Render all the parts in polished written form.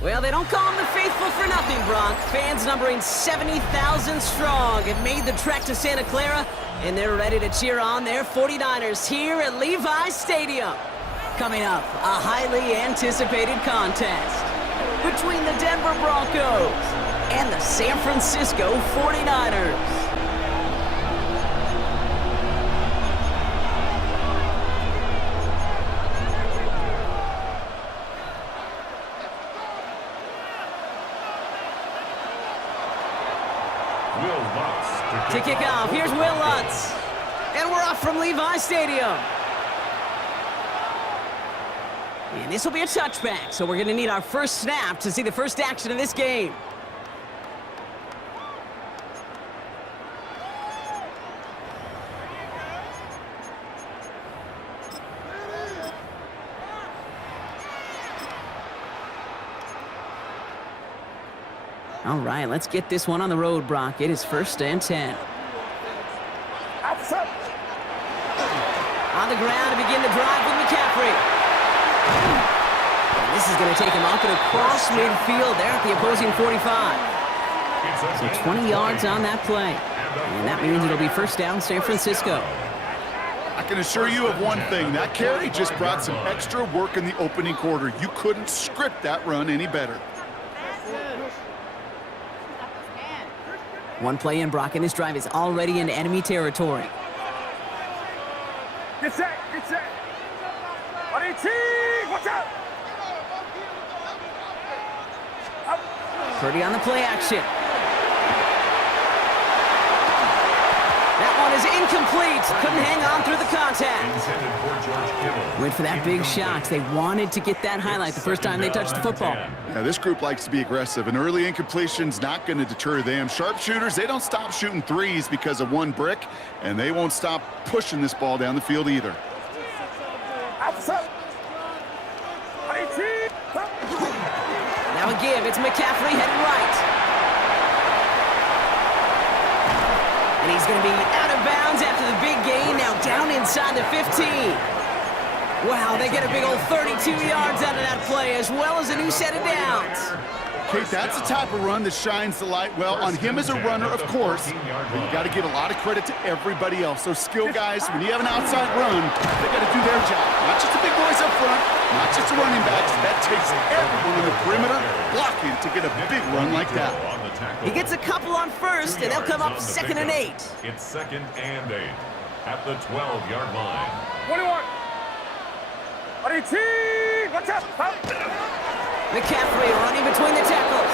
Well, they don't call them the faithful for nothing, Bronk. Fans numbering 70,000 strong have made the trek to Santa Clara, and they're ready to cheer on their 49ers here at Levi's Stadium. Coming up, a highly anticipated contest between the Denver Broncos and the San Francisco 49ers. To kick off, here's Will Lutz. And we're off from Levi's Stadium. And this will be a touchback, so we're going to need our first snap to see the first action of this game. All right, let's get this one on the road, Brock. It is 1st and 10. On the ground to begin the drive with McCaffrey. And this is going to take him up and across midfield there at the opposing 45. So 20 yards on that play. And that means it'll be 1st down San Francisco. I can assure you of one thing. That carry just brought some extra work in the opening quarter. You couldn't script that run any better. One play in, Brock, and this drive is already into enemy territory. Get set, get set. Watch out. Purdy on the play action. That one is incomplete. Couldn't hang on through the contact. Went for that big shot. They wanted to get that highlight the first time they touched the football. Now, this group likes to be aggressive. An early incompletion's not going to deter them. Sharpshooters, they don't stop shooting threes because of one brick, and they won't stop pushing this ball down the field either. Now a give. It's McCaffrey heading right. And he's going to be out of bounds after the big gain. Now down inside the 15. Wow, they get a big old 32 yards out of that play, as well as a new set of downs. Kate, that's the type of run that shines the light well on him as a runner, of course, but you got to give a lot of credit to everybody else. Those skill guys, when you have an outside run, they got to do their job. Not just the big boys up front, not just the running backs. That takes everyone in the perimeter blocking to get a big run like that. He gets a couple on first, and they'll come up 2nd and 8. It's 2nd and 8 at the 12-yard line. 21. Watch out. McCaffrey running between the tackles.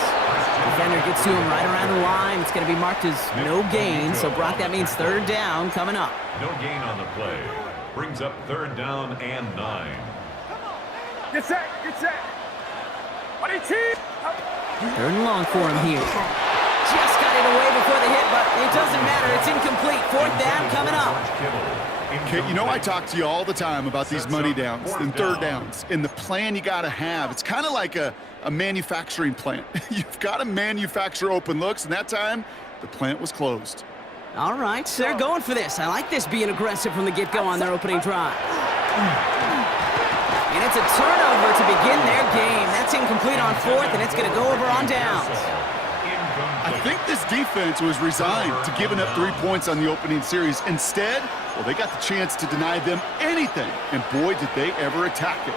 Defender gets to him right around the line. It's going to be marked as no gain. So, Brock, that means 3rd down coming up. No gain on the play. Brings up 3rd down and 9. Get set. 3rd and long for him here. Just got it away before the hit, but it doesn't matter. It's incomplete. 4th down coming up. Kate, you know I talk to you all the time about these money downs and 3rd downs and the plan you got to have. It's kind of like a manufacturing plant. You've got to manufacture open looks, and that time the plant was closed. All right, so they're going for this. I like this being aggressive from the get-go on their opening drive. And it's a turnover to begin their game. That's incomplete on 4th, and it's going to go over on downs. I think this defense was resigned to giving up 3 points on the opening series. Instead, well, they got the chance to deny them anything, and boy, did they ever attack it.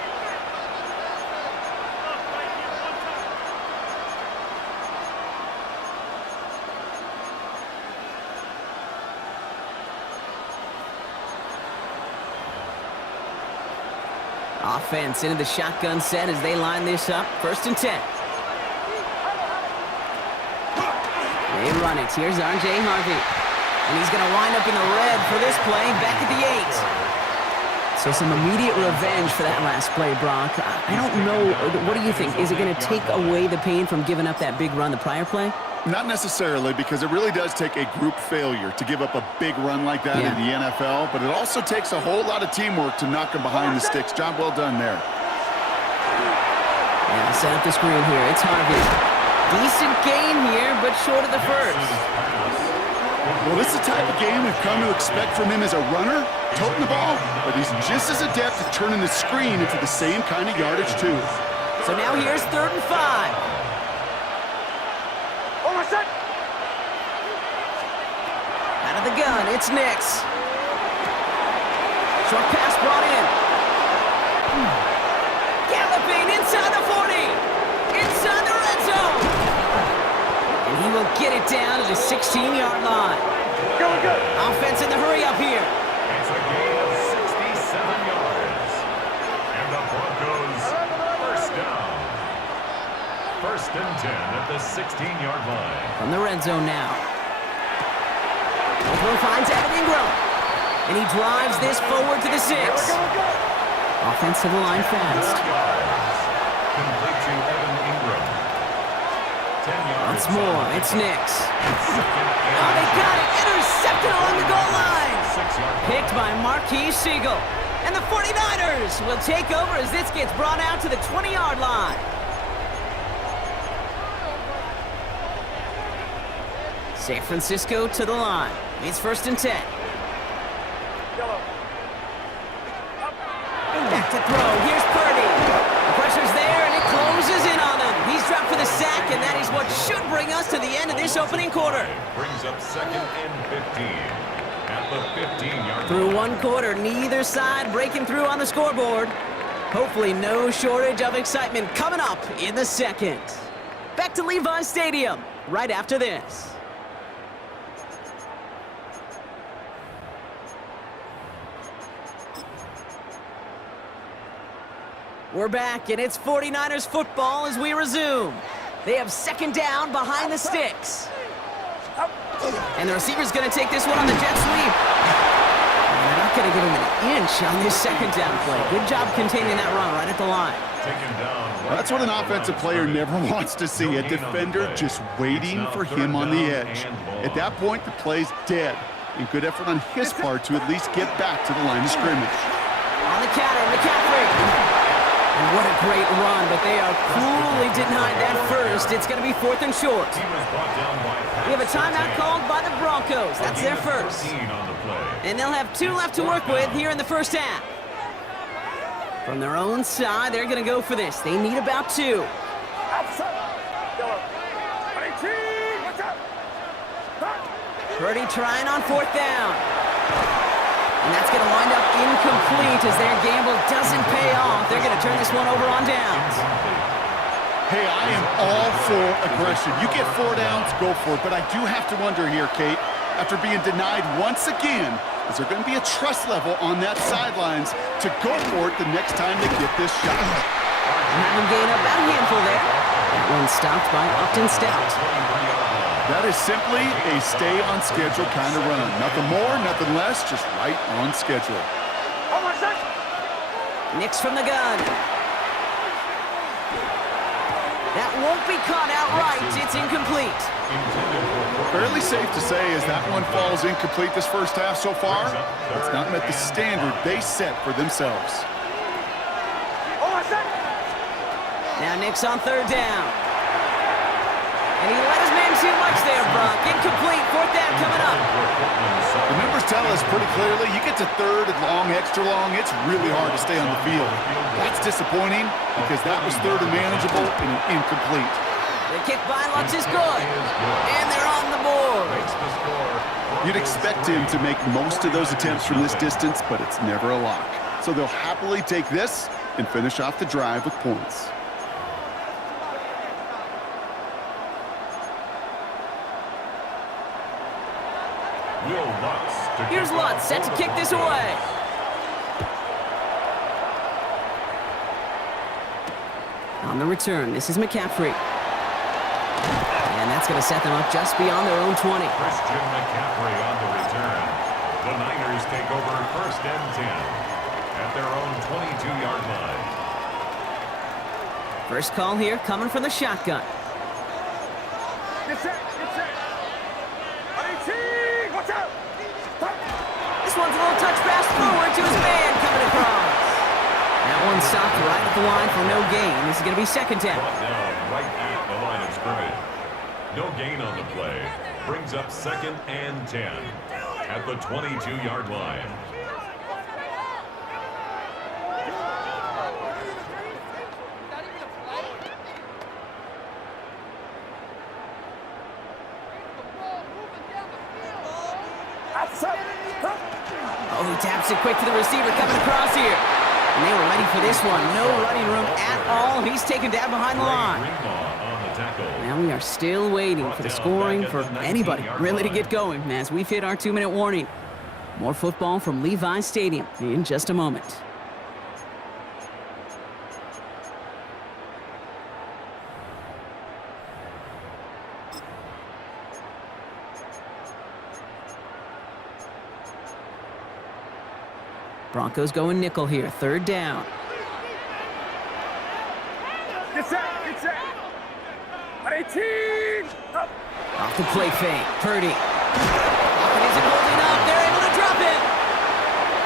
Offense into the shotgun set as they line this up. 1st and 10. They run it. Here's R.J. Harvey. And he's going to wind up in the red for this play, back at the 8. So some immediate revenge for that last play, Brock. I don't know. What do you think? Is it going to take away the pain from giving up that big run the prior play? Not necessarily, because it really does take a group failure to give up a big run like that in the NFL, but it also takes a whole lot of teamwork to knock them behind the sticks. Job well done there. Yeah, set up the screen here. It's Harvey. Decent gain here, but short of the 1st. Well, this is the type of game we've come to expect from him as a runner, toting the ball, but he's just as adept at turning the screen into the same kind of yardage, too. So now here's 3rd and 5. Hold on, set. Out of the gun, it's Nix. Short pass brought in. Galloping inside the 40. Inside the red zone. And he will get it down to the 16-yard line. Going good. Offense in the hurry up here. It's a gain of 67 yards. And the Broncos first down. 1st and 10 at the 16-yard line. From the red zone now. The throw finds Evan Ingram. And he drives this forward to the 6. Offense to the line fast. Complete to Evan Ingram. 10 yards. Once more, it's Nix. Oh, they got it. Intercepted along the goal line. 6-yard. Picked by Marquise Siegel. And the 49ers will take over as this gets brought out to the 20-yard line. San Francisco to the line. It's 1st and 10. Back to throw. Here's Purdy. The pressure's there, and it closes in on him. He's dropped for the sack, and that is what should bring us to the end of this opening quarter. Brings up 2nd and 15 at the 15-yard line. Through one quarter, neither side breaking through on the scoreboard. Hopefully no shortage of excitement coming up in the second. Back to Levi Stadium right after this. We're back, and it's 49ers football as we resume. They have 2nd down behind the sticks. And the receiver's going to take this one on the jet sweep. And they're not going to get him an inch on this 2nd down play. Good job containing that run right at the line. Taken down. Well, that's what an offensive player never wants to see, a defender just waiting for him on the edge. At that point, the play's dead. And good effort on his part to at least get back to the line of scrimmage. On the counter, McCaffrey. And what a great run, but they are cruelly denied that first. It's going to be 4th and short. We have a timeout called by the Broncos. That's their first. And they'll have 2 left to work with here in the first half. From their own side, they're going to go for this. They need about 2. Purdy trying on 4th down. And that's going to wind up incomplete as their gamble doesn't pay off. They're going to turn this one over on downs. Hey, I am all for aggression. You get 4 downs, go for it. But I do have to wonder here, Kate, after being denied once again, is there going to be a trust level on that sidelines to go for it the next time they get this shot? Madden gain up about a handful there. That one stopped by Upton Stout. That is simply a stay-on-schedule kind of run. Nothing more, nothing less, just right on schedule. Nix from the gun. That won't be caught outright. It's incomplete. Fairly safe to say as that one falls incomplete this first half so far, it's not met the standard they set for themselves. Now Nix on 3rd down. And he let his man too much there, Brock. Incomplete. 4th down coming up. The numbers tell us pretty clearly, you get to 3rd and long, extra long, it's really hard to stay on the field. That's disappointing because that was 3rd and manageable and an incomplete. The kick by Lutz is good. And they're on the board. You'd expect him to make most of those attempts from this distance, but it's never a lock. So they'll happily take this and finish off the drive with points. Here's Lutz, set to kick this away. On the return, this is McCaffrey. And that's going to set them up just beyond their own 20. Christian McCaffrey on the return. The Niners take over 1st and 10 at their own 22-yard line. First call here coming from the shotgun. Get set, get set. Watch out. This one's a little touch pass forward to his man coming across. That one stopped right at the line for no gain. This is going to be 2nd down. Brought down right at the line of scrimmage. No gain on the play. Brings up 2nd and 10 at the 22-yard line. Oh, he taps it quick to the receiver coming across here. And they were ready for this one. No running room at all. He's taken down behind the line. Now we are still waiting for the scoring for anybody really to get going as we've hit our 2-minute warning. More football from Levi Stadium in just a moment. Broncos going nickel here, 3rd down. Get set, get set. On 18. Up. Off the play fake, Purdy. Pocket isn't holding up, they're able to drop it.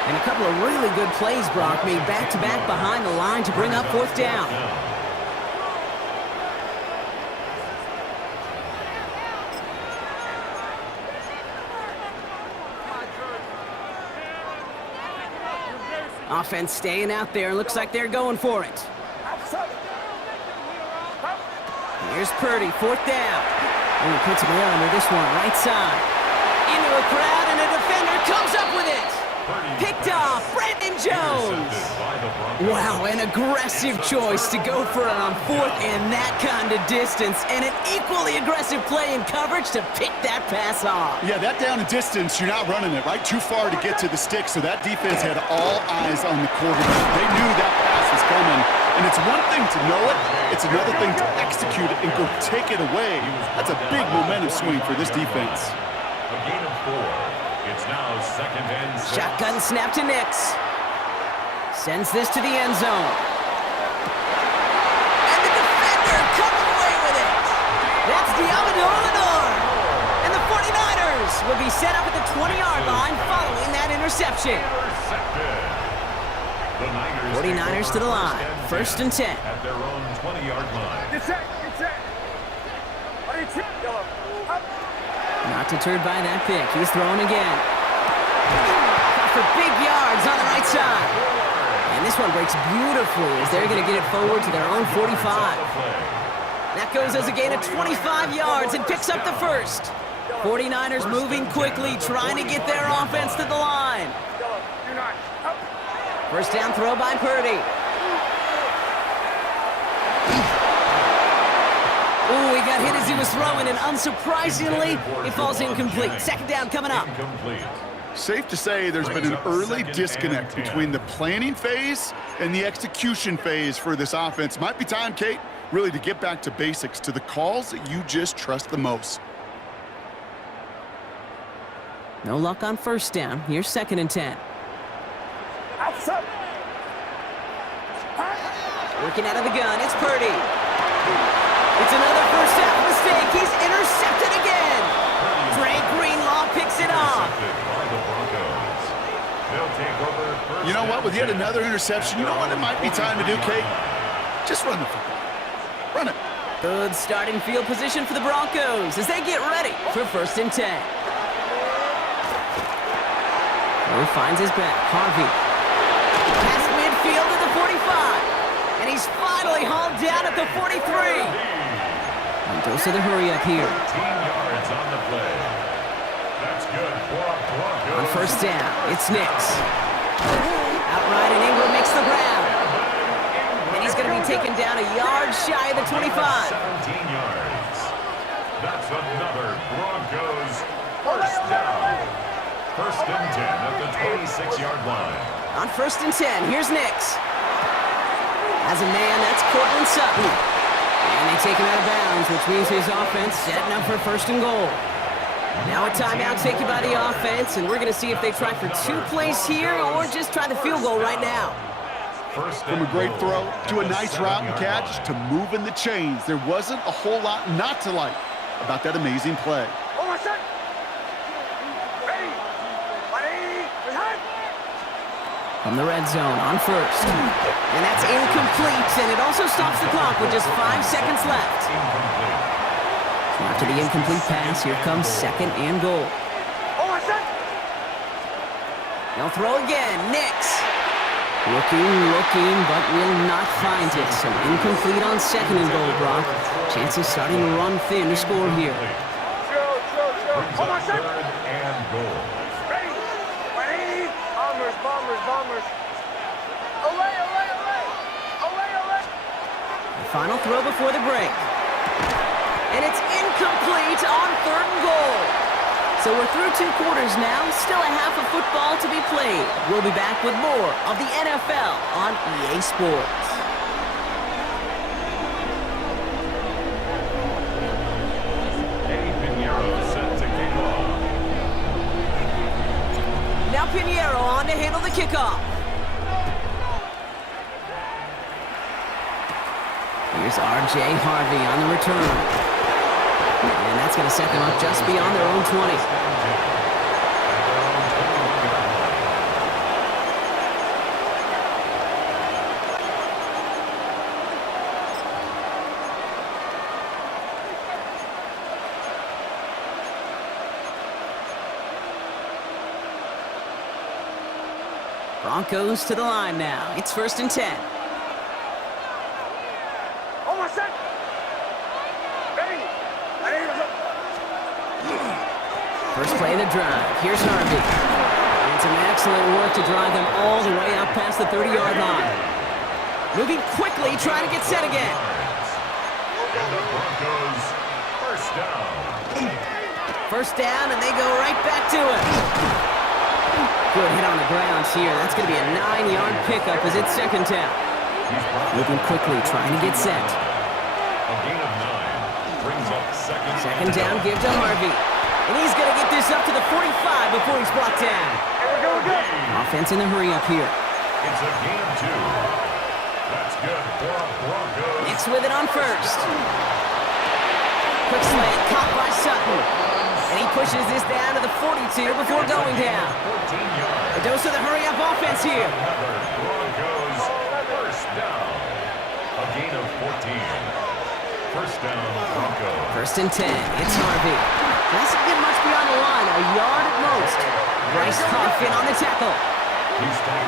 And a couple of really good plays, Brock, made back-to-back behind the line to bring up 4th down. Offense staying out there. Looks like they're going for it. Here's Purdy, 4th down. Oh, he puts him air under this one, right side. Into a crowd, and a defender comes up with it. Picked off, Brandon Jones. Wow, an aggressive choice to go for it on 4th and that kind of distance, and an equally aggressive play in coverage to pick that pass off. Yeah, that down and distance, you're not running it, right? Too far to get to the stick, so that defense had all eyes on the quarterback. They knew that pass was coming, and it's one thing to know it, it's another thing to execute it and go take it away. That's a big momentum swing for this defense. A gain of 4. It's now 2nd and 6. Shotgun snap to Nix. Sends this to the end zone. And the defender coming away with it. That's Diamador. And the 49ers will be set up at the 20-yard line following that interception. Intercepted. The 49ers to the line. 1st and 10. At their own 20-yard line. Get set, get set. On 18. Yellow. Up. Not deterred by that pick. He's throwing again. For big yards on the right side. And this one breaks beautifully as they're going to get it forward to their own 45. That goes as a gain of 25 yards and picks up the 1st. 49ers moving quickly, trying to get their offense to the line. Yellow. Do not. Up. 1st down throw by Purdy. Ooh, he got hit as he was throwing, and unsurprisingly, it falls incomplete. 2nd down coming up. Incomplete. Safe to say there's been an early disconnect between the planning phase and the execution phase for this offense. Might be time, Kate, really to get back to basics, to the calls that you just trust the most. No luck on 1st down. Here's 2nd and 10. Outside. Working out of the gun, it's Purdy. It's another 1st half mistake. He's intercepted again. Drake Greenlaw picks it off. You know what? With yet another interception, you know what it might be time to do, Kate? Just run the football. Run it. Good starting field position for the Broncos as they get ready for 1st and 10. Moore finds his back. Harvey. Past midfield to the 45. And he's finally hauled down at the 43. And goes to the hurry up here. 13 yards on the play. That's good for a Broncos. On 1st down, it's Nix. Outright, and Ingram makes the grab. And he's going to be taken down a yard shy of the 25. 17 yards. That's another Broncos 1st down. 1st and 10 at the 26-yard line. On 1st and 10, here's Nix. As a man, that's Cortland Sutton. And they take him out of bounds, which means his offense setting up for 1st and goal. Now a timeout taken by the offense, and we're going to see if they try for 2 plays here or just try the field goal right now. From a great throw to a nice route and catch to moving the chains, there wasn't a whole lot not to like about that amazing play. From the red zone on 1st. And that's incomplete, and it also stops the clock with just 5 seconds left. So after the incomplete pass, here comes 2nd and goal. They'll throw again. Nix. Looking, but will not find it. So incomplete on 2nd and goal, Brock. Chances starting to run thin to score here. Brings up 3rd and goal. Final throw before the break. And it's incomplete on 3rd and goal. So we're through 2 quarters now. Still a half of football to be played. We'll be back with more of the NFL on EA Sports. Now Pinheiro on to handle the kickoff. Here's R.J. Harvey on the return. And that's going to set them up just beyond their own 20. Broncos to the line now. It's 1st and 10. First play of the drive. Here's Harvey. And some excellent work to drive them all the way up past the 30-yard line. Moving quickly, trying to get set again. And the Broncos, first down. First down, and they go right back to it. Good hit on the ground here. That's going to be a 9-yard pickup as it's 2nd down. Moving quickly, trying to get set. A gain of 9 brings up 2nd down, give to Harvey. And he's going to get this up to the 45 before he's brought down. Offense in the hurry up here. It's a gain of 2. That's good for Broncos. It's with it on 1st. Quick slant, caught by Sutton. And he pushes this down to the 42 before going down. A dose of the hurry-up offense here. Broncos, first down. A gain of 14. First down, Broncos. 1st and 10. It's Harvey. Doesn't get much beyond the line, a yard at most. Bryce Coffin on the tackle.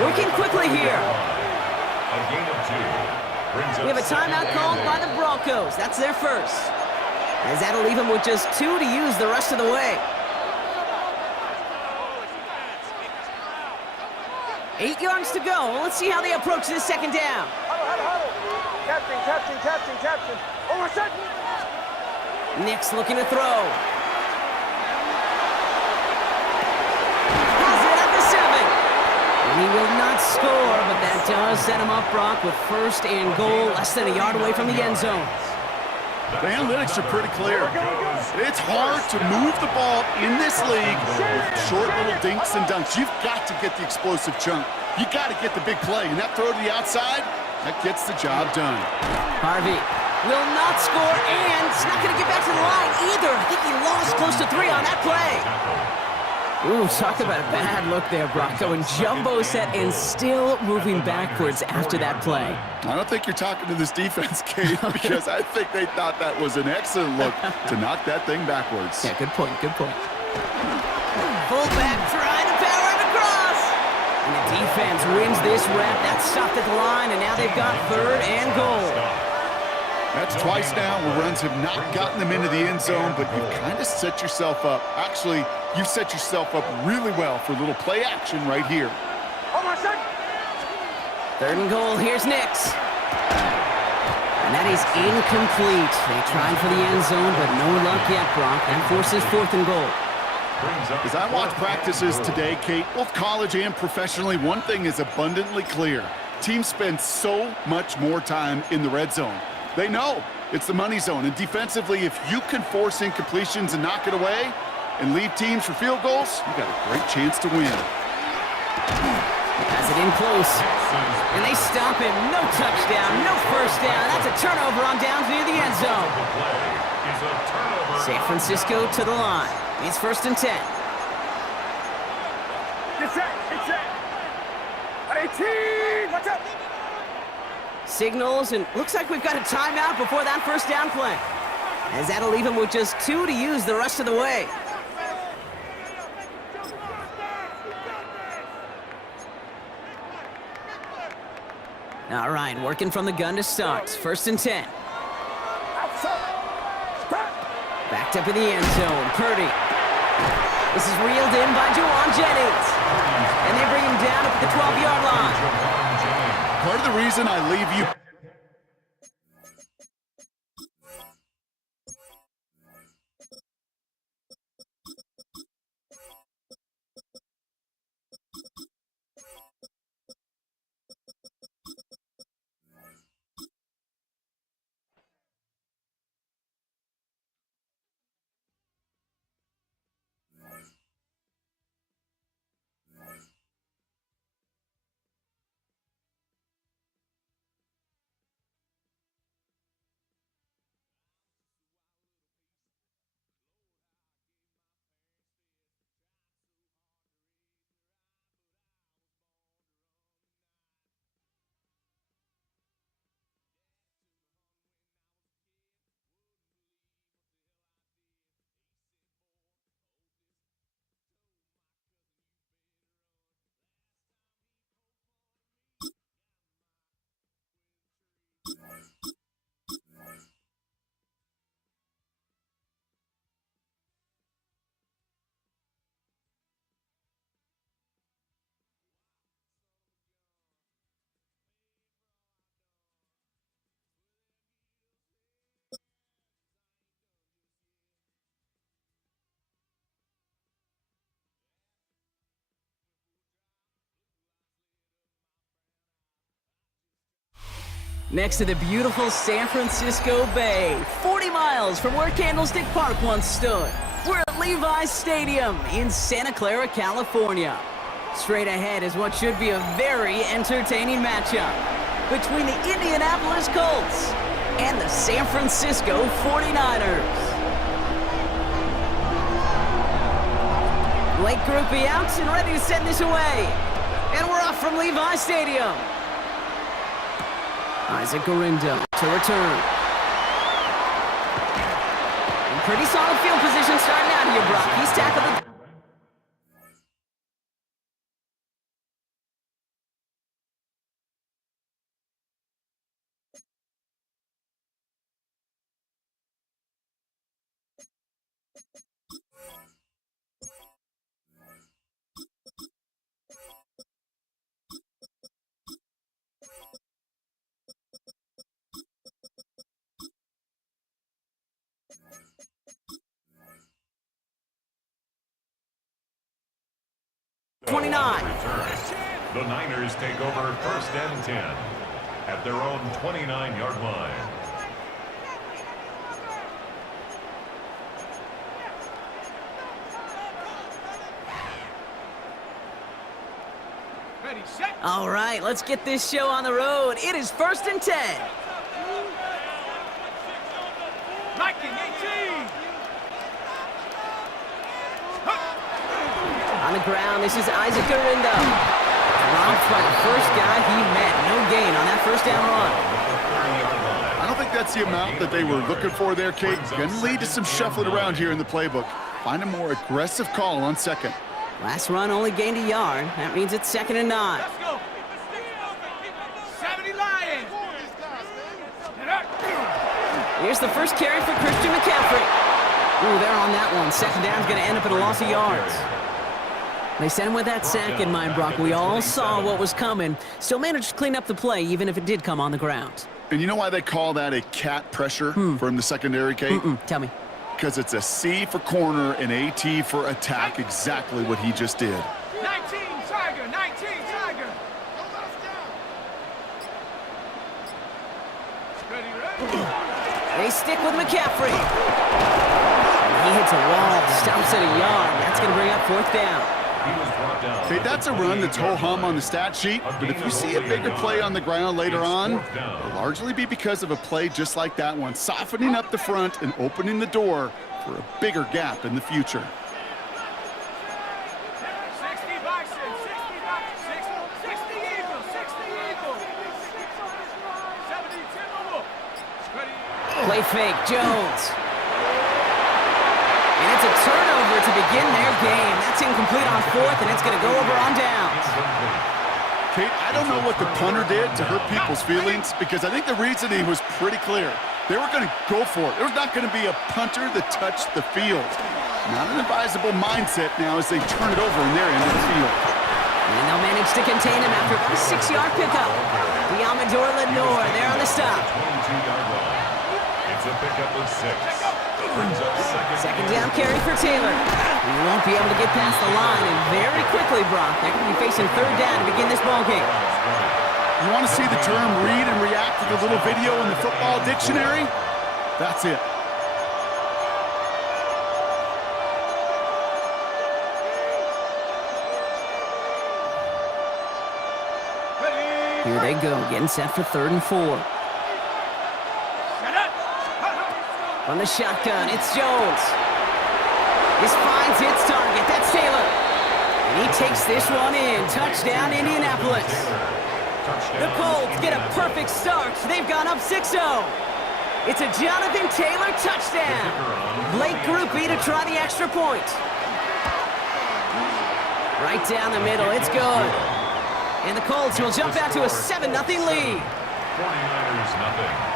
Working quickly here. A gain of 2. We have a timeout called by the Broncos. That's their first. As that'll leave them with just 2 to use the rest of the way. 8 yards to go. Let's see how they approach this 2nd down. Captain. Over second. Nick's looking to throw. And he will not score, but that does set him up, Brock, with 1st and goal, less than a yard away from the end zone. The analytics are pretty clear. It's hard to move the ball in this league with short little dinks and dunks. You've got to get the explosive chunk. You got to get the big play, and that throw to the outside, that gets the job done. Harvey will not score, and it's not going to get back to the line either. I think he lost close to 3 on that play. Ooh, talk about a bad look there, Brock. Going jumbo set and still moving backwards after that play. I don't think you're talking to this defense, Kate, because I think they thought that was an excellent look to knock that thing backwards. Yeah, good point. Fullback trying to power it across. And the defense wins this rep. That's stopped at the line, and now they've got 3rd and goal. That's twice now where runs have not gotten them into the end zone, but you've kind of set yourself up. Actually, you've set yourself up really well for a little play action right here. 3rd and goal, here's Nix. And that is incomplete. They tried for the end zone, but no luck yet, Brock. That forces 4th and goal. As I watch practices today, Kate, both college and professionally, one thing is abundantly clear. Teams spend so much more time in the red zone. They know it's the money zone, and defensively, if you can force incompletions and knock it away and lead teams for field goals, you got a great chance to win. Has it in close, and they stop him. No touchdown, no first down. That's a turnover on downs near the end zone. San Francisco to the line. It's 1st and 10. Get set. 18. Watch out. Signals, and looks like we've got a timeout before that 1st down play. As that'll leave him with just 2 to use the rest of the way. All right, working from the gun to start. 1st and 10. Backed up in the end zone. Purdy. This is reeled in by Juwan Jennings. And they bring him down at the 12-yard line. Part of the reason I leave you Next to the beautiful San Francisco Bay, 40 miles from where Candlestick Park once stood. We're at Levi's Stadium in Santa Clara, California. Straight ahead is what should be a very entertaining matchup between the Indianapolis Colts and the San Francisco 49ers. Blake Grupe out and ready to send this away. And we're off from Levi's Stadium. Isaac Gorindo to return. In pretty solid field position starting out here, Brock. He's tackled the... The Niners take over 1st and 10 at their own 29-yard line. Ready, set. All right, let's get this show on the road. It is 1st and 10. Liking 18. On the ground, this is Isaac Gorindo. Dropped by the first guy he met. No gain on that first down run. I don't think that's the amount that they were looking for there, Kate. Going to lead to some shuffling around here in the playbook. Find a more aggressive call on second. Last run only gained a yard. That means it's 2nd and 9. Let's go. 70 Lions. Here's the first carry for Christian McCaffrey. Ooh, they're on that one. 2nd down's going to end up at a loss of yards. They sent him with that sack in mind, Brock. We all saw what was coming. Still managed to clean up the play, even if it did come on the ground. And you know why they call that a cat pressure from the secondary, Kate? Tell me. Because it's a C for corner and a T for attack, exactly what he just did. 19 Tiger, 19 Tiger. They stick with McCaffrey. He hits a wall, stops at a yard. That's going to bring up 4th down. Okay, that's a run that's ho-hum on the stat sheet, but if you see a bigger play on the ground later on, it'll largely be because of a play just like that one, softening up the front and opening the door for a bigger gap in the future. 60 Bison, 60 Eagles, 60 Eagles. 70 Timberwolves. Ready. Play fake, Jones. And it's a turnover to begin their game. That's incomplete on 4th, and it's going to go over on downs. Kate, I don't know what the punter did to hurt people's feelings because I think the reasoning was pretty clear. They were going to go for it. There was not going to be a punter that touched the field. Not an advisable mindset now as they turn it over in their end of the field. And they'll manage to contain him after about a 6-yard pickup. The Amador Lenore there on the stop. 22-yard line. It's a pickup of 6. Brings up 2nd down carry for Taylor. He won't be able to get past the line, and very quickly, Brock, they're going to be facing 3rd down to begin this ballgame. You want to see the term read and react to the little video in the football dictionary? That's it. Here they go, getting set for 3rd and 4. From the shotgun, it's Jones. This finds its target. That's Taylor. And he takes this one in. Touchdown, Indianapolis. The Colts get a perfect start. They've gone up 6-0. It's a Jonathan Taylor touchdown. Blake Grupe to try the extra point. Right down the middle. It's good. And the Colts will jump out to a 7-0 lead. 49ers nothing.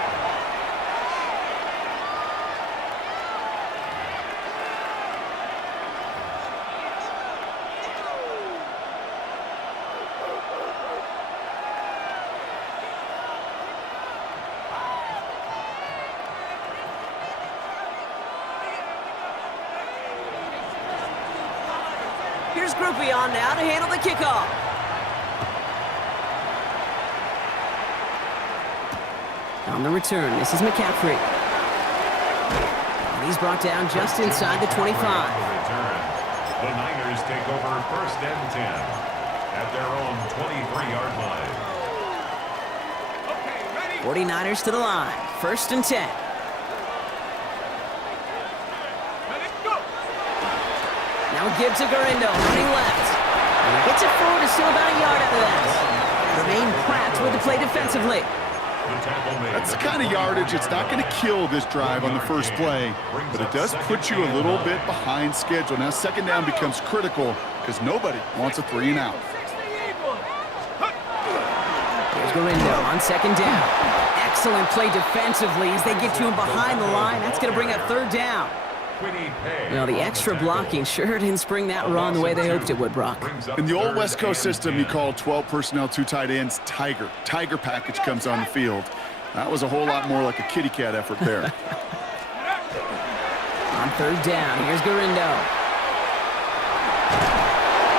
Here's Grupe on now to handle the kickoff. On the return, this is McCaffrey. And he's brought down just inside the 25. The Niners take over 1st and 10 at their own 23-yard line. 49ers to the line. 1st and 10. Now give to Garindo, running left. And he gets it forward to still about a yard after that. Remain Pratt with the play defensively. That's the kind of yardage it's not going to kill this drive on the first play, but it does put you a little bit behind schedule. Now 2nd down becomes critical because nobody wants a 3 and out. Here's Garindo on 2nd down. Excellent play defensively as they get to him behind the line. That's going to bring up 3rd down. Well, the extra blocking sure didn't spring that run the way they hoped it would, Brock. In the old West Coast system, you call 12 personnel, 2 tight ends, Tiger. Tiger package comes on the field. That was a whole lot more like a kitty cat effort there. On 3rd down, here's Garindo.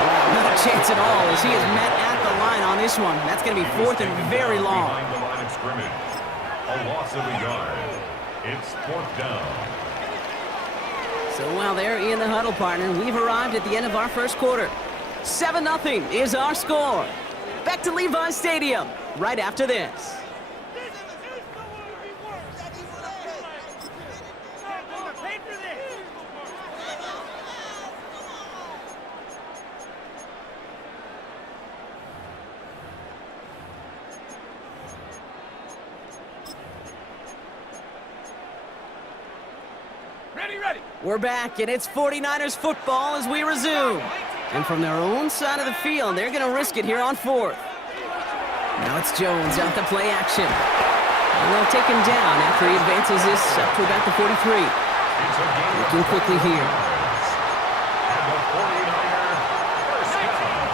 Wow, not a chance at all as he is met at the line on this one. That's going to be 4th and very long. Behind the line of scrimmage. A loss of a yard. It's 4th down. So while they're in the huddle, partner, we've arrived at the end of our first quarter. 7-0 is our score. Back to Levi Stadium right after this. Ready. We're back, and it's 49ers football as we resume. And from their own side of the field, they're going to risk it here on 4th. Now it's Jones out to play action. And they'll take him down after he advances this up to about the 43. Looking quickly here. And the 49er first down.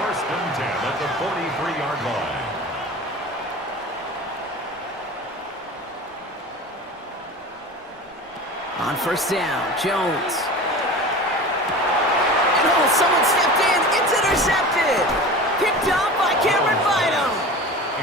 1st and 10 at the 43-yard line. On 1st down, Jones. And someone stepped in. It's intercepted. Picked up by Cameron Bynum.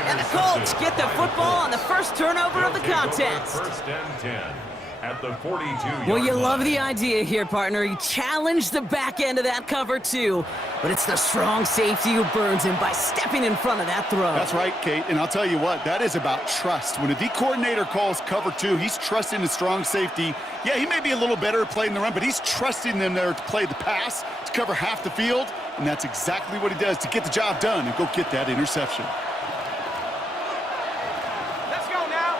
And the Colts get the football on the first turnover of the contest. 1st and 10 at the 42-yard Well, you love line. the idea here, partner. He challenged the back end of that cover, too. But it's the strong safety who burns him by stepping in front of that throw. That's right, Kate, and I'll tell you what, that is about trust. When a D coordinator calls cover 2, he's trusting the strong safety. Yeah, he may be a little better at playing the run, but he's trusting them there to play the pass, to cover half the field, and that's exactly what he does to get the job done and go get that interception. Let's go now.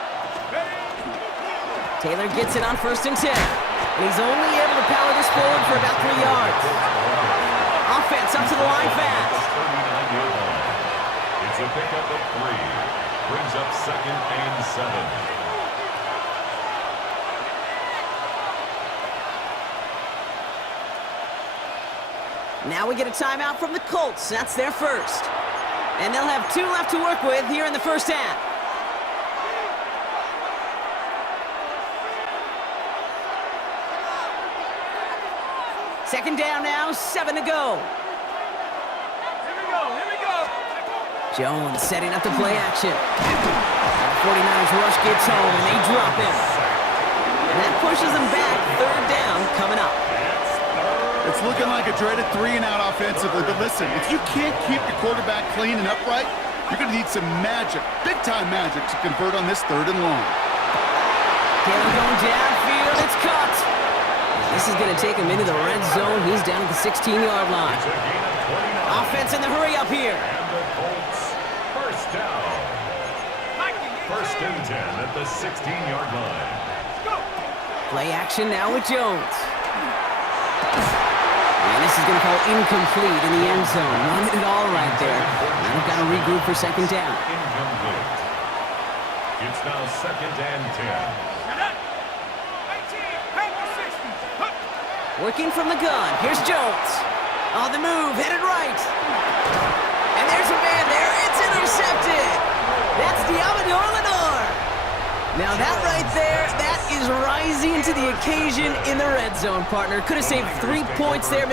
Taylor gets it on 1st and 10. And he's only able to power this forward for about 3 yards. Offense up to the line fast. 39-yard line. It's a pickup of 3. Brings up 2nd and 7. Now we get a timeout from the Colts. That's their first. And they'll have 2 left to work with here in the first half. Second down now, 7 to go. Here we go. Jones setting up the play action. The 49ers rush gets home and they drop him. And that pushes them back. 3rd down coming up. It's looking like a dreaded 3 and out offensively, but listen, if you can't keep your quarterback clean and upright, you're going to need some magic, big-time magic, to convert on this 3rd and long. Taylor going downfield, it's caught. This is going to take him into the red zone. He's down at the 16-yard line. It's a gain of 29. Offense in the hurry up here. And the Colts first down. 1st and 10 at the 16-yard line. Play action now with Jones. And this is going to fall incomplete in the end zone. Wanted it all right there. Now we've got to regroup for 2nd down. Incomplete. It's now 2nd and 10. Working from the gun. Here's Jones. On the move, headed right. And there's a man there. It's intercepted. That's Diamador Lenore. Now that right there, that is rising to the occasion in the red zone, partner. Could have saved 3 points there,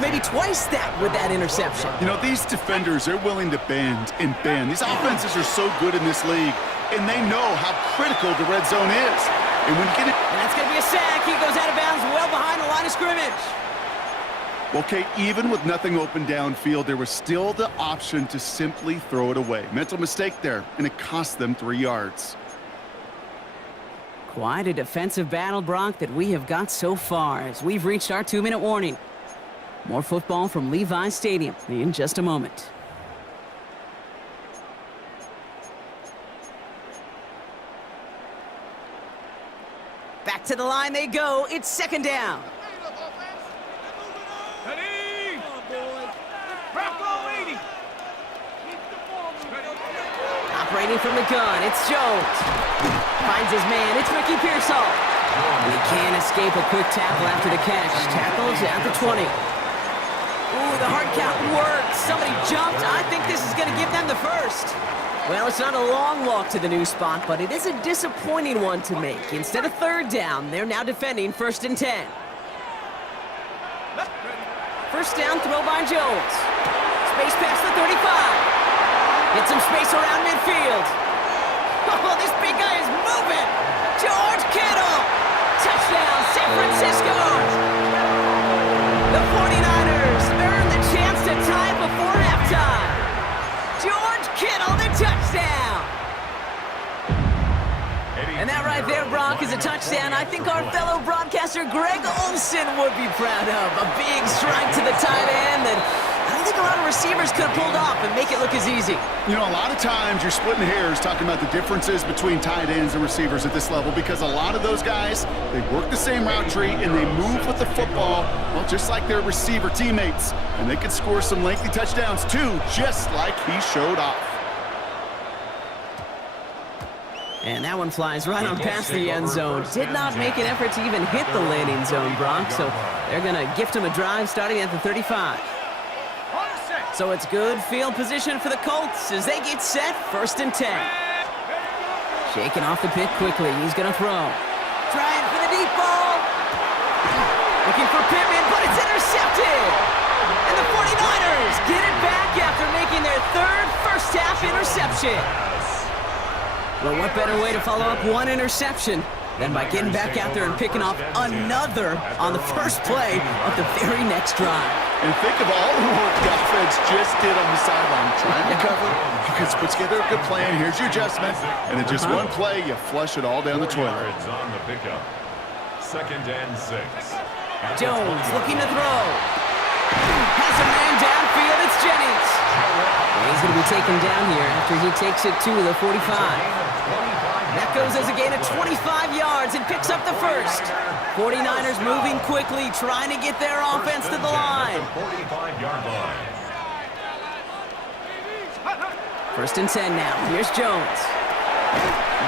maybe twice that with that interception. You know, these defenders, they're willing to bend and bend. These offenses are so good in this league. and they know how critical the red zone is. And when you get it... And that's going to be a sack. He goes out of bounds well behind the line of scrimmage. Okay, even with nothing open downfield, there was still the option to simply throw it away. Mental mistake there, and it cost them 3 yards. Quite a defensive battle, Brock, that we have got so far as we've reached our 2-minute warning. More football from Levi Stadium in just a moment. Back to the line they go. It's second down. Operating from the gun, it's Jones. Finds his man, it's Ricky Pearsall. He can't escape a quick tackle after the catch. Tackles at the 20. Ooh, the hard count worked. Somebody jumped. I think this is going to give them the first. Well, it's not a long walk to the new spot, but it is a disappointing one to make. Instead of third down, they're now defending 1st and 10. First down throw by Jones. Space past the 35. Get some space around midfield. Oh, this big guy is moving. George Kittle. Touchdown, San Francisco. The 49ers earn the chance to tie before halftime. George Kittle, the touchdown. And that right there, Brock, is a touchdown I think our fellow broadcaster Greg Olson would be proud of. A big strike to the tight end that I don't think a lot of receivers could have pulled off and make it look as easy. You know, a lot of times you're splitting hairs talking about the differences between tight ends and receivers at this level because a lot of those guys, they work the same route tree and they move with the football, well, just like their receiver teammates. And they can score some lengthy touchdowns too, just like he showed off. And that one flies right on past the end zone. Did not make an effort to even hit the landing zone, Brock, so they're going to gift him a drive starting at the 35. So it's good field position for the Colts as they get set, 1st and 10. Shaking off the pick quickly. He's going to throw. Trying for the deep ball. Looking for Pittman, but it's intercepted. And the 49ers get it back after making their 3rd first-half interception. Well, what better way to follow up one interception than by getting back out there and picking off another on the first play of the very next drive. And think of all the work the offense just did on the sideline. Trying to cover, you can put together a good plan. Here's your adjustment. And in just one play, you flush it all down the toilet. On the pickup. 2nd and 6. Jones looking to throw. Has a man downfield. It's Jennings. And he's going to be taken down here after he takes it to the 45. That goes as a gain of 25 yards and picks up the first. 49ers moving quickly, trying to get their offense to the line. 45-yard line. 1st and 10 now. Here's Jones.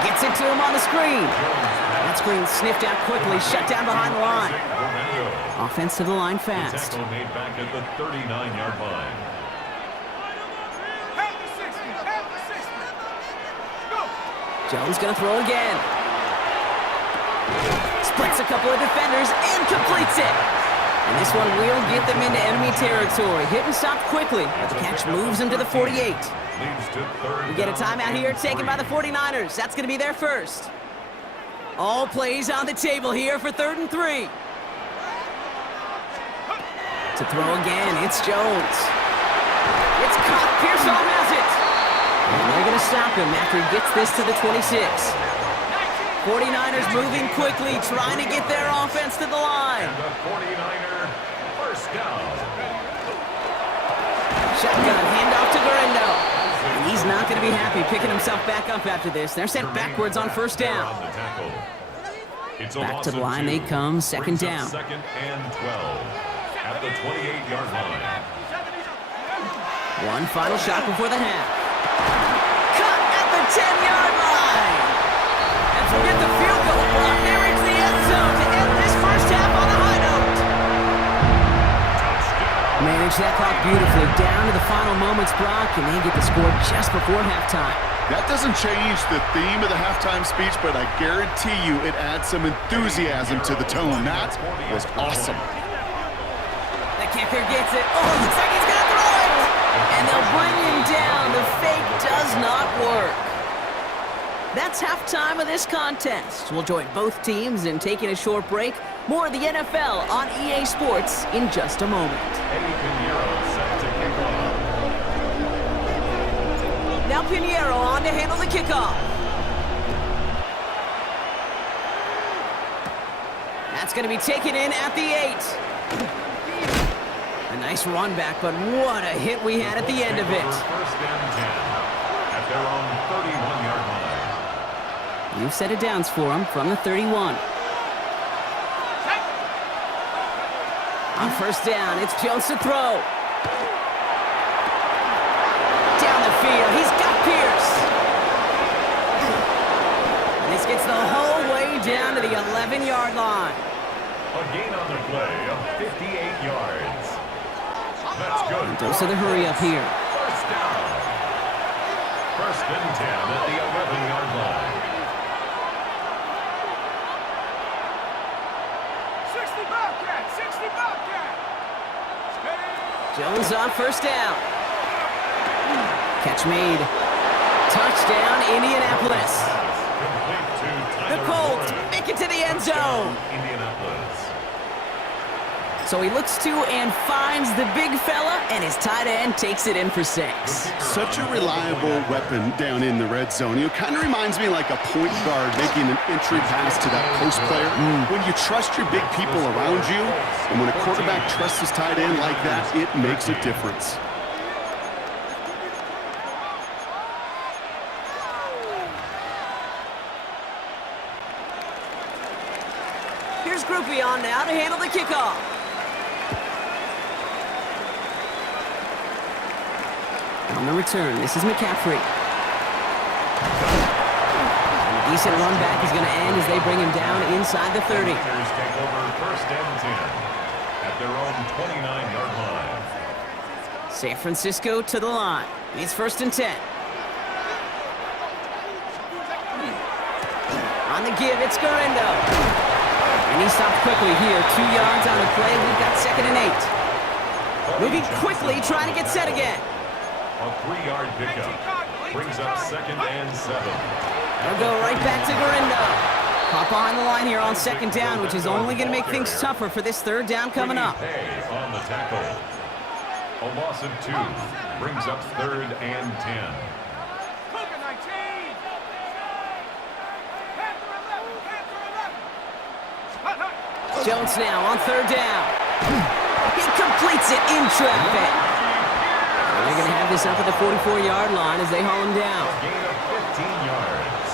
Gets it to him on the screen. That screen sniffed out quickly, shut down behind the line. Offense to the line fast. Tackle made back at the 39-yard line. Jones gonna throw again. Splits a couple of defenders and completes it. And this one will get them into enemy territory. Hit and stop quickly, but the catch moves him to the 48. We get a timeout here taken by the 49ers. That's gonna be their first. All plays on the table here for 3rd and 3. To throw again, it's Jones. It's caught. Pearsall has it. And they're going to stop him after he gets this to the 26. 49ers moving quickly, trying to get their offense to the line. And the 49er first down. Shotgun, handoff to Guerrero. And he's not going to be happy picking himself back up after this. They're sent backwards on 1st down. Back to the line they come, 2nd down. 2nd and 12 at the 28-yard line. One final shot before the half. Cut at the 10-yard line. And forget the field goal. Brock, they reach the end zone to end this first half on a high note. Manage that clock beautifully down to the final moments, Brock, and they get the score just before halftime. That doesn't change the theme of the halftime speech, but I guarantee you it adds some enthusiasm to the tone. That was awesome. The kicker gets it. Oh, looks like he's going to throw it. And they'll bring him down. The fake does not work. That's halftime of this contest. We'll join both teams in taking a short break. More of the NFL on EA Sports in just a moment. Eddie Pinheiro set to kick off. Now Pinheiro on to handle the kickoff. That's going to be taken in at the 8. A nice run back, but what a hit we had at the end of it. First and 10 at their own 31-yard line. New set of downs for him from the 31. On first down, it's Jones to throw. Down the field, he's got Pierce. And this gets the whole way down to the 11-yard line. A gain on the play of 58 yards. That's good. Dose of the hurry up here. First down. First and 10 at the 11-yard line. 60 Bobcat, 60 Bobcat. Jones on first down. Catch made. Touchdown, Indianapolis. Complete to The Tyler Colts Boyd. make it to the end zone. Indianapolis. So he looks to and finds the big fella, and his tight end takes it in for 6. Such a reliable weapon down in the red zone. You know, kind of reminds me like a point guard making an entry pass to that post player. When you trust your big people around you, and when a quarterback trusts his tight end like that, it makes a difference. Here's Groupie on now to handle the kickoff. On the return, this is McCaffrey. And a decent run back is going to end as they bring him down inside the 30. Raiders take over first and 10 at their own 29-yard line. San Francisco to the line. It's first and 10. On the give, it's Garindo. And he stopped quickly here. 2 yards on the play. We've got second and 8. Moving quickly, trying to get set again. A 3-yard pickup brings up second and 7. They'll go right back to Garindo. Hop behind the line here on second down, which is only going to make things tougher for this third down coming up. Pay on the tackle. A loss of 2 brings up third and 10. Cougar 19. Panther 11, Panther 11. Jones now on third down. He completes it in traffic. And they're going to have this up at the 44-yard line as they haul him down. A gain of 15 yards.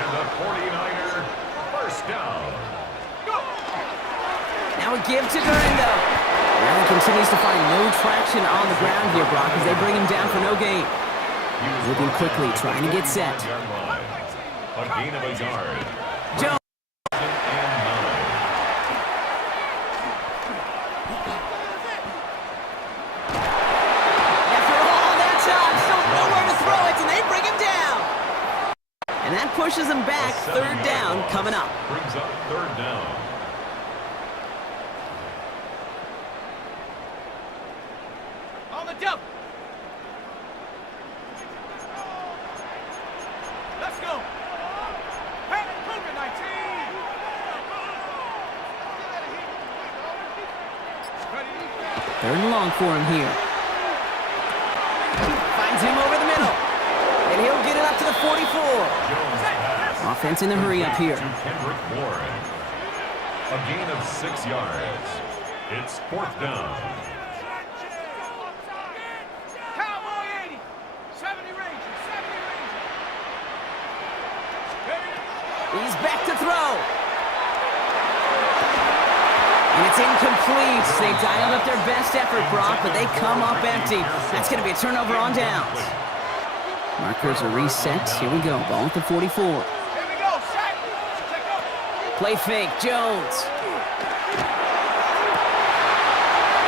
And the 49er first down. Now a give to Garindo. Now he continues to find no traction on the ground here, Brock, as they bring him down for no gain. Moving quickly, trying to get set. A gain of a yard. Jones. After all that time, still nowhere to throw it, and they bring him down. And that pushes him back. Third down coming up. Brings up third down. On the double. Let's go. Panther Cougar 19. Third and long for him here. Finds him over the middle. And he'll get it up to the 44. Jones pass. Offense in the hurry up here. To Kendrick Warren. A gain of 6 yards. It's fourth down. Cowboy 80. 70 Rangers, 70 Rangers. He's back to throw. And it's incomplete. They dialed up their best effort, Brock, but they come up empty. That's going to be a turnover on downs. Markers are reset. Here we go. Ball at the 44. Here we go, sack. Check up. Play fake. Jones.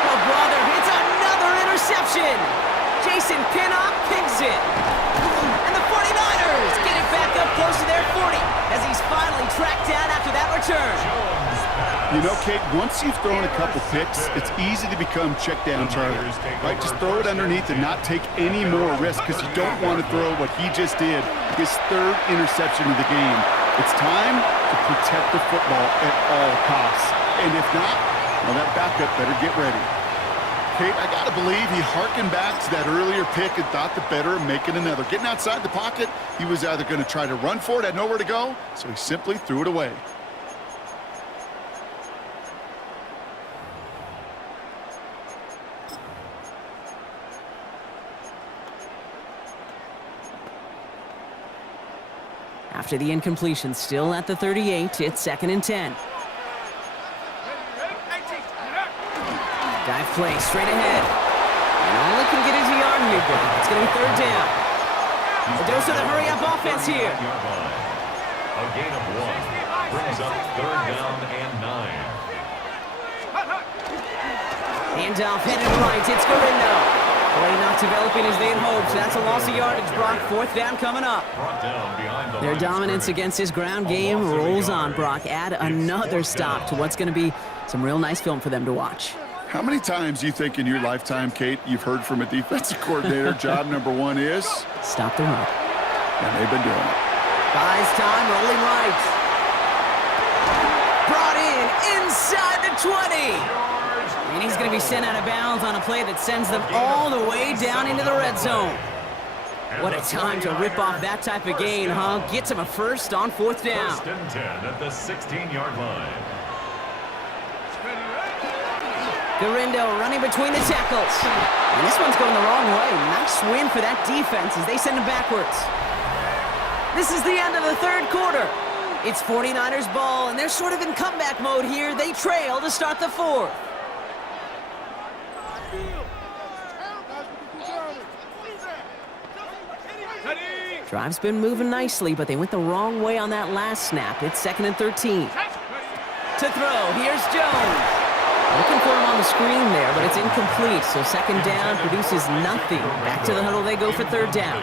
Oh, brother. It's another interception. Jason Pinnock picks it. And the 49ers get it back up close to their 40 as he's finally tracked down after that return. Jones pass. You know, Kate, once you've thrown a couple picks, it's easy to become check down Charlie. Right? Just throw it underneath and not take any more risk because you don't want to throw what he just did, his third interception of the game. It's time to protect the football at all costs. And if not, well, that backup better get ready. Kate, I got to believe he hearkened back to that earlier pick and thought the better of making another. Getting outside the pocket, he was either going to try to run for it, had nowhere to go, so he simply threw it away. After the incompletion, still at the 38, it's 2nd and 10. Dive play straight ahead. And all it can get is a yard here, but it's going to be 3rd down. A dose of the hurry-up offense here. A gain of 1 brings up 3rd down and 9. Handoff headed right. It's Gorindo. Play not developing as they had hoped. So that's a loss of yardage, Brock. 4th down coming up. Their dominance against this ground game rolls on, Brock. Add another stop to what's going to be some real nice film for them to watch. How many times do you think in your lifetime, Kate, you've heard from a defensive coordinator, job number 1 is? Stop the run. And they've been doing it. Buys time, rolling right. Brought in inside the 20. And he's going to be sent out of bounds on a play that sends them all the way down into the red zone. What a time to rip off that type of gain, huh? Gets him a first on 4th down. 1st and 10 at the 16-yard line. Gorindo running between the tackles. And this one's going the wrong way. Nice win for that defense as they send him backwards. This is the end of the 3rd quarter. It's 49ers ball, and they're sort of in comeback mode here. They trail to start the 4th. Drive's been moving nicely, but they went the wrong way on that last snap. It's 2nd and 13. To throw, here's Jones. Looking for him on the screen there, but it's incomplete. So 2nd down produces nothing. Back to the huddle they go for 3rd down.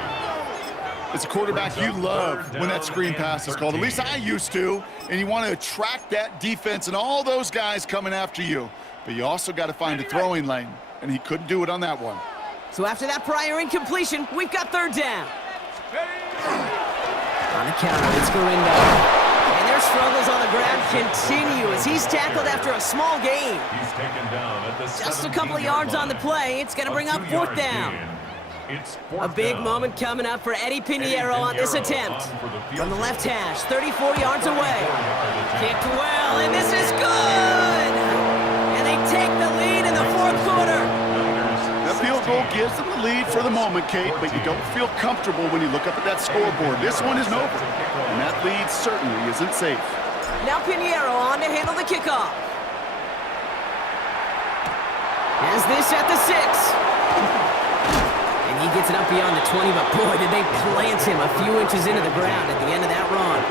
As a quarterback, you love when that screen pass is called. At least I used to. And you want to attract that defense and all those guys coming after you. But you also got to find a throwing lane. And he couldn't do it on that one. So after that prior incompletion, we've got 3rd down. On the counter, it's Gorindo. And their struggles on the ground continue as he's tackled after a small gain. He's taken down at the Just a couple of yards on the play. It's going to bring up 4th down. A big moment coming up for Eddie Pinheiro on this attempt. From the left hash, 34 yards away. Kicked well, and this is good! And they take the lead in the 4th quarter. That field goal gives them the lead for the moment, Kate, but you don't feel comfortable when you look up at that scoreboard. This one isn't over, and that lead certainly isn't safe. Now Pinheiro on to handle the kickoff. Has this at the 6. And he gets it up beyond the 20, but boy, did they plant him a few inches into the ground at the end of that run.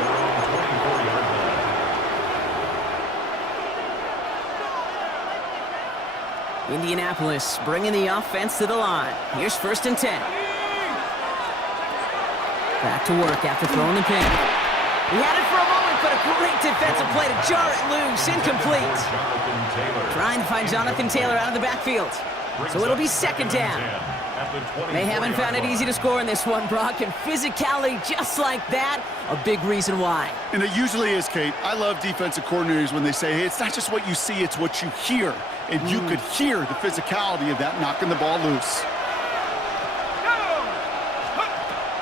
Indianapolis bringing the offense to the line. Here's 1st and 10. Back to work after throwing the pin. He had it for a moment, but a great defensive play to jar it loose. Incomplete. Trying to find Jonathan Taylor out of the backfield. So it'll be 2nd down. They haven't found it easy to score in this one, Brock, and physicality just like that, a big reason why. And it usually is, Kate. I love defensive coordinators when they say, hey, it's not just what you see, it's what you hear. And you could hear the physicality of that knocking the ball loose.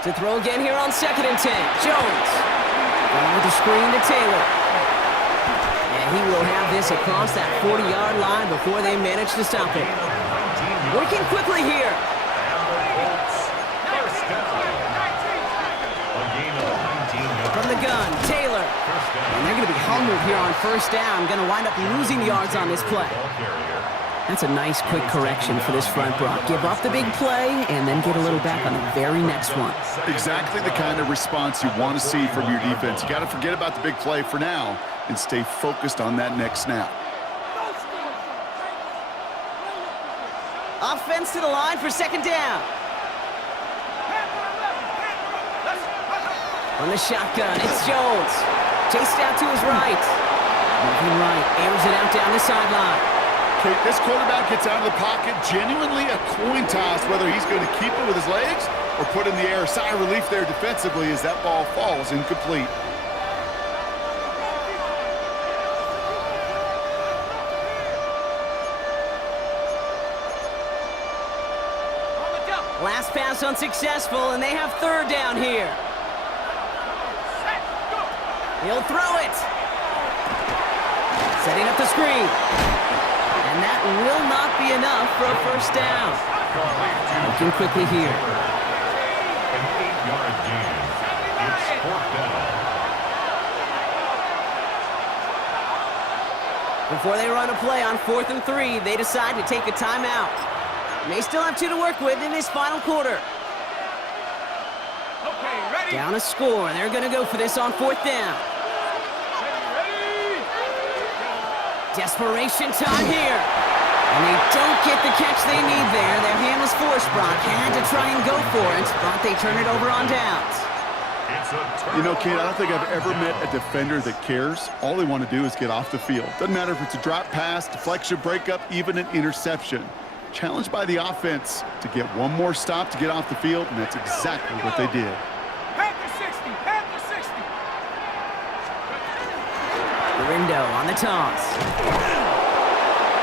To throw again here on 2nd and 10. Jones. Going with the screen to Taylor. And he will have this across that 40-yard line before they manage to stop it. Working quickly here. From the gun, Taylor. And they're going to be humbled here on 1st down. Going to wind up losing yards on this play. That's a nice quick correction for this front, Brock. Give up the big play and then get a little back on the very next one. Exactly the kind of response you want to see from your defense. You got to forget about the big play for now and stay focused on that next snap. Offense to the line for 2nd down. On the shotgun, it's Jones. Chased out to his right. Moving right, airs it out down the sideline. Kate, this quarterback gets out of the pocket, genuinely a coin toss whether he's going to keep it with his legs or put in the air. Sigh of relief there defensively as that ball falls incomplete. Last pass unsuccessful, and they have third down here. He'll throw it. Setting up the screen. And that will not be enough for a first down. Looking quickly here. An 8-yard gain. It's fourth down. Before they run a play on 4th and 3, they decide to take a timeout. They still have 2 to work with in this final quarter. Okay, ready? Down a score. They're going to go for this on 4th down. Desperation time here. And they don't get the catch they need there. Their hand was forced, Brock. Had to try and go for it, but they turn it over on downs. You know, Kate, I don't think I've ever met a defender that cares. All they want to do is get off the field. Doesn't matter if it's a drop pass, deflection, breakup, even an interception. Challenged by the offense to get one more stop to get off the field, and that's exactly what they did. Panther 60, Panther 60. Rindo on the toss.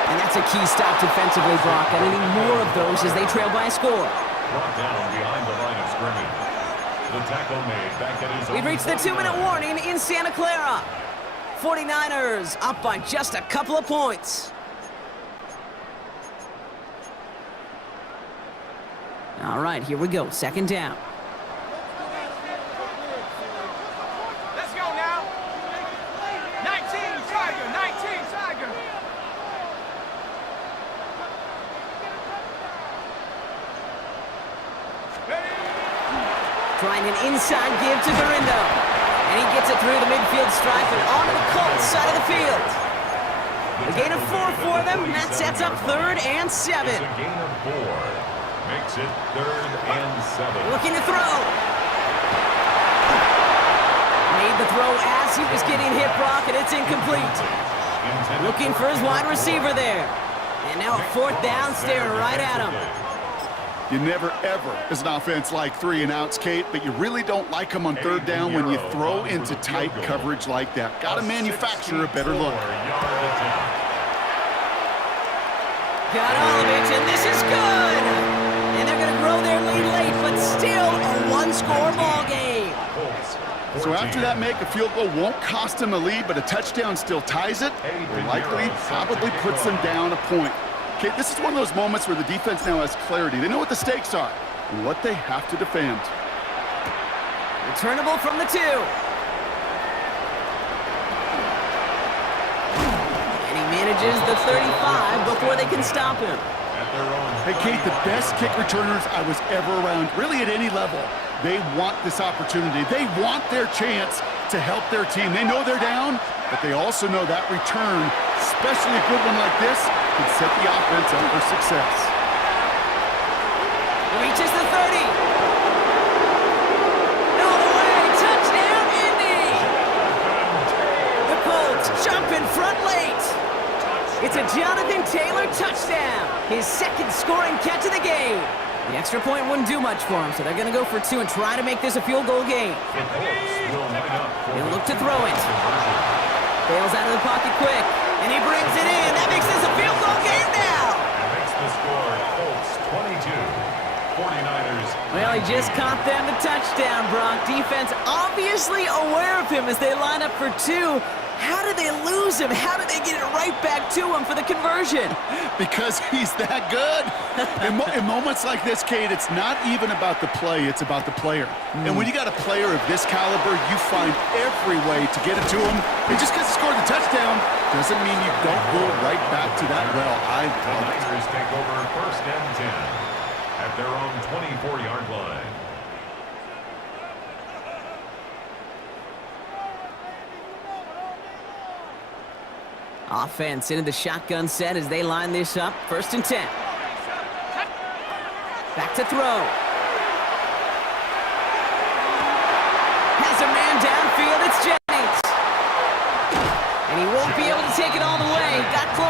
And that's a key stop defensively, Brock. And any more of those as they trail by a score. Brought down behind the line of scrimmage. The tackle made back at his own. We've reached the 2-minute warning in Santa Clara. 49ers up by just a couple of points. All right, here we go. Second down. Let's go now. 19, Tiger, 19, Tiger. Trying an inside give to Garindo. And he gets it through the midfield stripe and onto the Colts side of the field. A gain of 4 for them. That sets up 3rd and 7. It's a gain of 4. Makes it 3rd and 7. Looking to throw. Made the throw as he was getting hit, Brock, and it's incomplete. Looking for his wide receiver there. And now a 4th down, staring right at him. You never, ever, as an offense, like 3 and outs, Kate, but you really don't like them on 3rd down when you throw into tight coverage like that. Got to manufacture a better look. Got all of it, and this is good. And they're going to grow their lead late, but still a 1-score ball game. So after that make, a field goal won't cost them a lead, but a touchdown still ties it, or likely probably puts them down a point. Okay, this is one of those moments where the defense now has clarity. They know what the stakes are and what they have to defend. Returnable from the 2. And he manages the 35 before they can stop him. Hey, Kate, the best kick returners I was ever around, really at any level, they want this opportunity. They want their chance to help their team. They know they're down, but they also know that return, especially a good one like this, can set the offense up for success. Reaches the 30. No way! Touchdown, Indy! The Colts jump in front late. It's a Jonathan Taylor touchdown. His 2nd scoring catch of the game. The extra point wouldn't do much for him, so they're going to go for 2 and try to make this a field goal game. He'll look to throw it. Bails out of the pocket quick, and he brings it in. That makes this a field goal game now. And makes the score Colts 22, 49ers. Well, he just caught them the touchdown, Brock. Defense obviously aware of him as they line up for 2. How did they lose him? How did they get it right back to him for the conversion? Because he's that good. In moments like this, Kate, it's not even about the play, it's about the player. And when you got a player of this caliber, you find every way to get it to him. And just because he scored the touchdown doesn't mean you don't go right back to that well. I The love it. Niners take over 1st and 10 at their own 24-yard line. Offense into the shotgun set as they line this up. 1st and 10. Back to throw. Has a man downfield. It's Jennings. And he won't be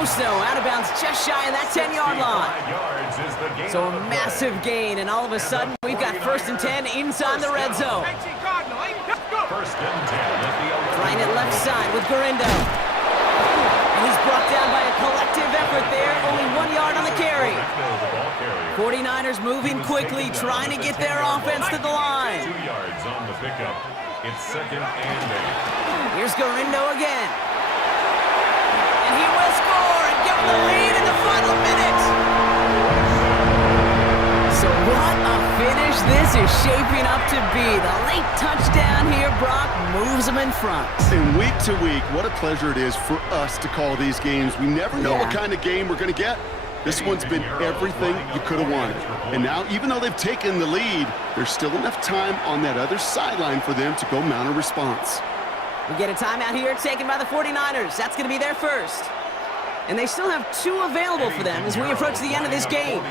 Almost no. Out of bounds just shy of that 10-yard line. So a massive gain, and all of a sudden, we've got 1st and 10 inside the red zone. First and 10 at the 11. Trying it left side with Garindo. And he's brought down by a collective effort there. Only 1 yard on the carry. 49ers moving quickly, trying to get their offense to the line. 2 yards on the pickup. It's 2nd and 8. Here's Garindo again. And he will score and give them the lead in the final minute. So what a finish this is shaping up to be. The late touchdown here, Brock, moves them in front. And week to week, what a pleasure it is for us to call these games. We never know what kind of game we're going to get. This one's been everything you could have wanted. And now, even though they've taken the lead, there's still enough time on that other sideline for them to go mount a response. We get a timeout here taken by the 49ers. That's going to be their first. And they still have 2 available for them as we approach the end of this game.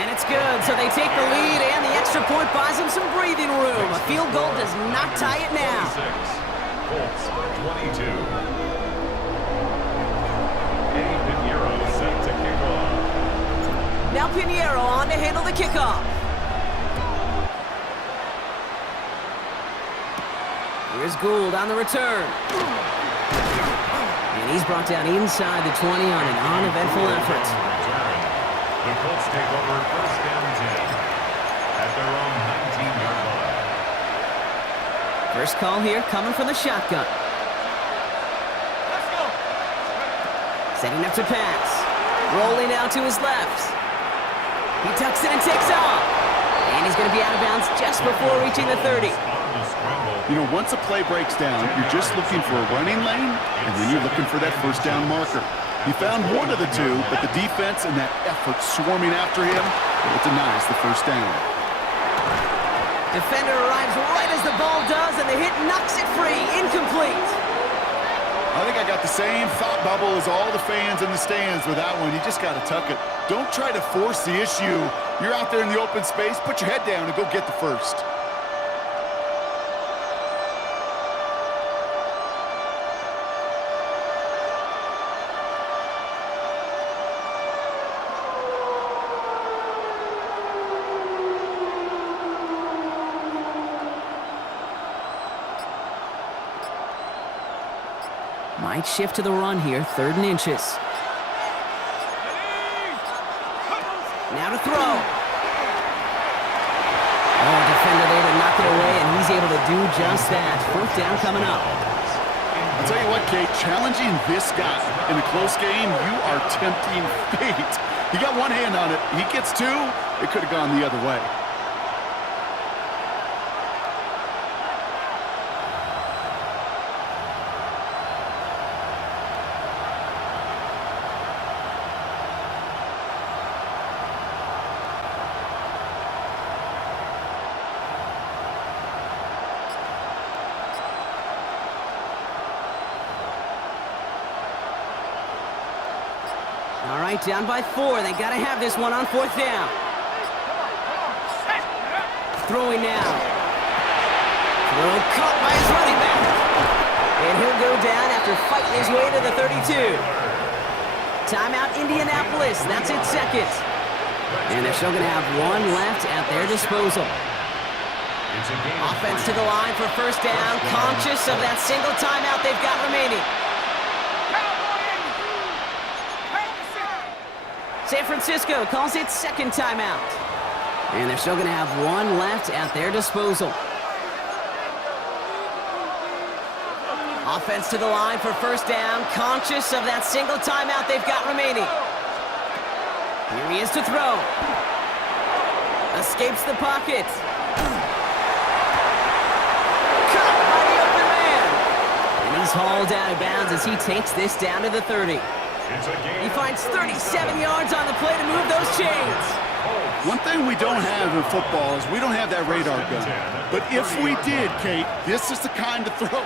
And it's good, so they take the lead, and the extra point buys them some breathing room. A field goal does not tie it now. Colts 22. Eddie Pinheiro set to kick off. Now Pinheiro on to handle the kickoff. Here's Gould on the return. And he's brought down inside the 20 on an uneventful effort. The Colts take over 1st and 10 at their own 19-yard line. First call here coming from the shotgun. Let's go. Setting up to pass. Rolling out to his left. He tucks it and takes off. And he's going to be out of bounds just before reaching the 30. You know, once a play breaks down, you're just looking for a running lane, and then you're looking for that 1st down marker. He found one of the 2, but the defense and that effort swarming after him, it denies the 1st down. Defender arrives right as the ball does, and the hit knocks it free. Incomplete. I think I got the same thought bubble as all the fans in the stands with that one. You just got to tuck it. Don't try to force the issue. You're out there in the open space. Put your head down and go get the 1st. Might shift to the run here, 3rd and inches. Now to throw. Oh, defender there to knock it away, and he's able to do just that. 4th down coming up. I'll tell you what, Kate, challenging this guy in a close game, you are tempting fate. He got one hand on it. He gets 2, it could have gone the other way. All right, down by 4. They got to have this one on 4th down. Throwing now. Throw caught by his running back. And he'll go down after fighting his way to the 32. Timeout, Indianapolis. That's its 2nd. And they're still going to have 1 left at their disposal. Offense to the line for 1st down. Conscious of that single timeout they've got remaining. San Francisco calls it 2nd timeout. And they're still going to have 1 left at their disposal. Offense to the line for 1st down, conscious of that single timeout they've got remaining. Here he is to throw. Escapes the pocket. Caught by the open man. And he's hauled out of bounds as he takes this down to the 30. He finds 37 yards on the play to move those chains. One thing we don't have in football is we don't have that radar gun. But if we did, Kate, this is the kind of throw,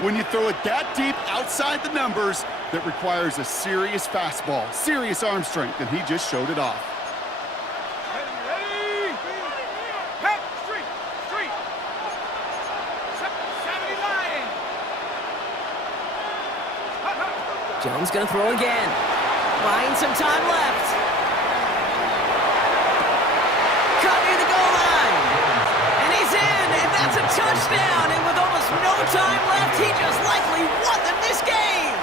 when you throw it that deep outside the numbers, that requires a serious fastball, serious arm strength, and he just showed it off. Ready? Hey, street. 70 line. Jones gonna throw again. Buying some time left. Cut near the goal line. And he's in, and that's a touchdown. And with almost no time left, he just likely won them this game.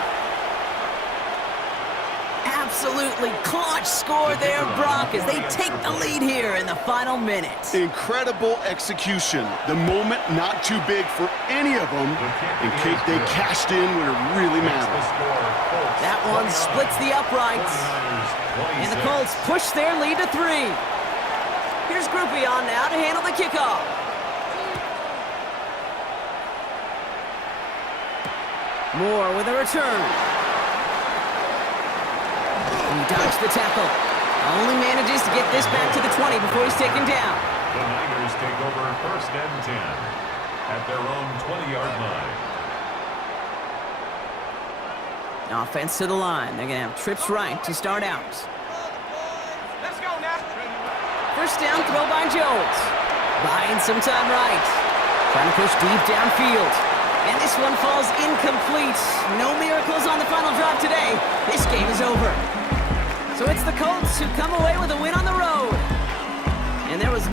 Absolutely clutch score there, Brock, as they take the lead here in the final minute. Incredible execution. The moment not too big for any of them in case they cashed in when it really mattered. That one splits the uprights. And the Colts push their lead to 3. Here's Groupie on now to handle the kickoff. Moore with a return. He dodged the tackle. Only manages to get this back to the 20 before he's taken down. The Niners take over 1st and 10 at their own 20-yard line. Offense to the line. They're going to have trips right to start out. Let's go now. First down throw by Jones. Buying some time right. Trying to push deep downfield. And this one falls incomplete. No miracles on the final drive today. This game is over. So it's the Colts who come away with a win on the road. And there was